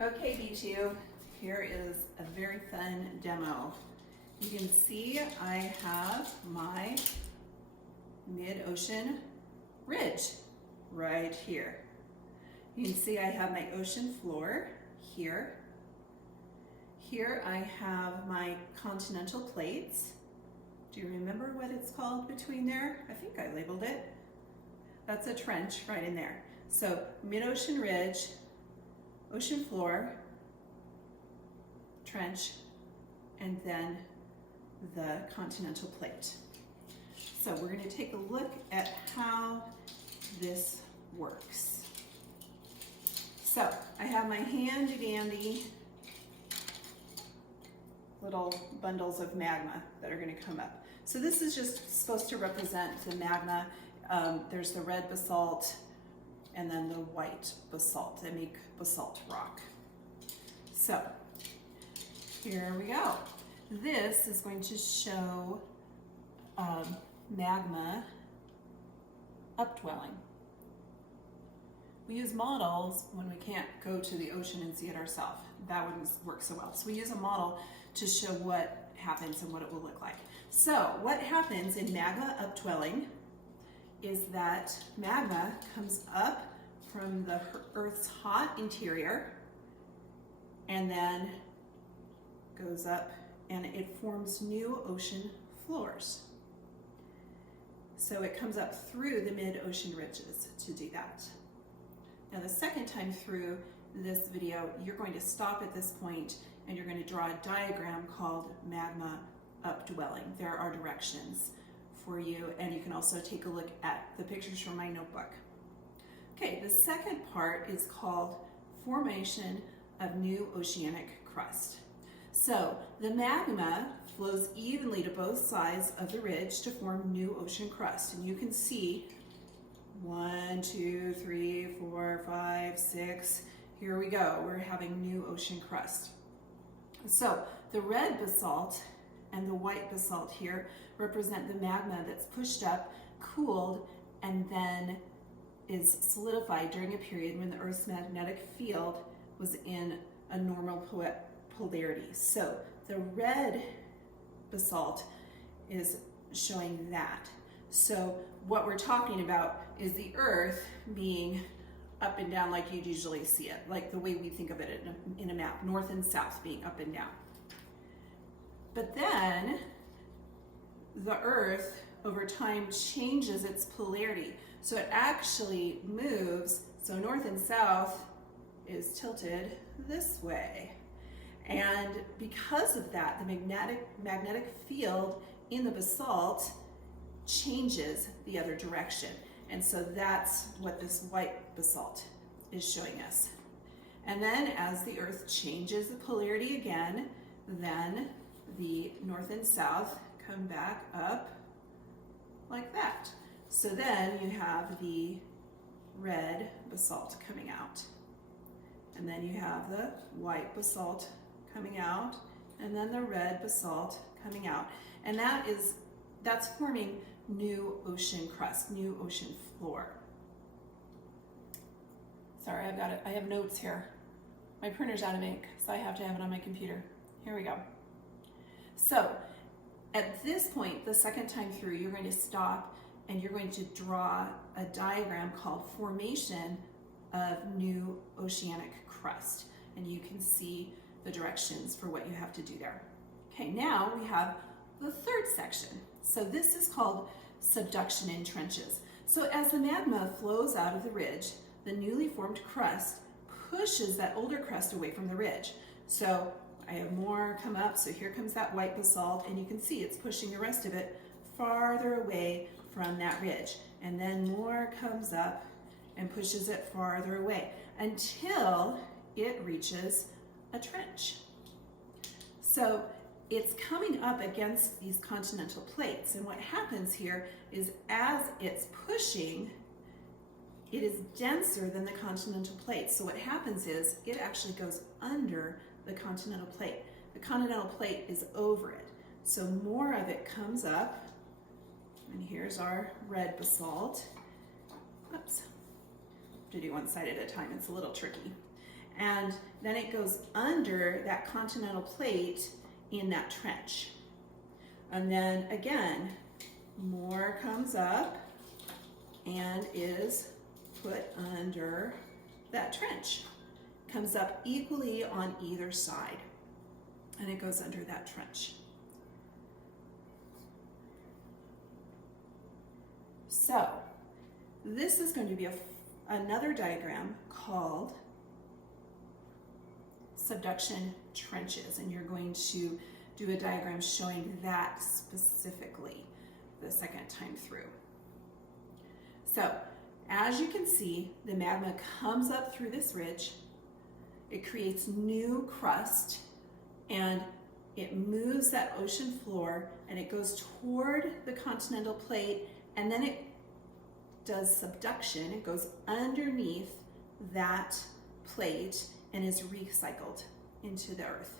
Okay, B2, here is a very fun demo. You can see I have my mid-ocean ridge right here. You can see I have my ocean floor here. Here I have my continental plates. Do you remember what it's called between there? I think I labeled it. That's a trench right in there. So mid-ocean ridge, ocean floor, trench, and then the continental plate. So we're going to take a look at how this works. So I have my handy dandy little bundles of magma that are going to come up. So this is just supposed to represent the magma. There's the red basalt and then the white basalt. They make basalt rock. So here we go. This is going to show magma upwelling. We use models when we can't go to the ocean and see it ourselves. That wouldn't work so well. So we use a model to show what happens and what it will look like. So what happens in magma upwelling is that magma comes up from the Earth's hot interior and then goes up and it forms new ocean floors. So it comes up through the mid-ocean ridges to do that. Now the second time through this video, you're going to stop at this point and you're going to draw a diagram called magma upwelling. There are directions for you, and you can also take a look at the pictures from my notebook. Okay, the second part is called formation of new oceanic crust. So the magma flows evenly to both sides of the ridge to form new ocean crust. And you can see 1, 2, 3, 4, 5, 6. Here we go. We're having new ocean crust. So the red basalt and the white basalt here represent the magma that's pushed up, cooled, and then is solidified during a period when the Earth's magnetic field was in a normal polarity. So the red basalt is showing that. So what we're talking about is the Earth being up and down like you'd usually see it, like the way we think of it in a map, north and south being up and down. But then the Earth over time changes its polarity. So it actually moves, so north and south is tilted this way. And because of that, the magnetic field in the basalt changes the other direction. And so that's what this white basalt is showing us. And then as the Earth changes the polarity again, then the north and south come back up like that. So then you have the red basalt coming out. And then you have the white basalt coming out, and then the red basalt coming out. And that's forming new ocean crust, new ocean floor. Sorry, I have notes here. My printer's out of ink, so I have to have it on my computer. Here we go. So at this point, the second time through, you're going to stop and you're going to draw a diagram called formation of new oceanic crust. And you can see the directions for what you have to do there. Okay, now we have the third section. So this is called subduction in trenches. So as the magma flows out of the ridge, the newly formed crust pushes that older crust away from the ridge. So I have more come up, so here comes that white basalt, and you can see it's pushing the rest of it farther away from that ridge. And then more comes up and pushes it farther away until it reaches a trench. So it's coming up against these continental plates, and what happens here is as it's pushing, it is denser than the continental plate. So what happens is it actually goes under the continental plate. The continental plate is over it. So more of it comes up, and here's our red basalt. Oops. To do one side at a time, it's a little tricky. and then it goes under that continental plate in that trench. And then again, more comes up and is put under that trench. Comes up equally on either side, and it goes under that trench. So this is going to be another diagram called subduction trenches, and you're going to do a diagram showing that specifically the second time through. So as you can see, the magma comes up through this ridge, it creates new crust, and it moves that ocean floor, and it goes toward the continental plate, and then it does subduction. It goes underneath that plate and is recycled into the earth.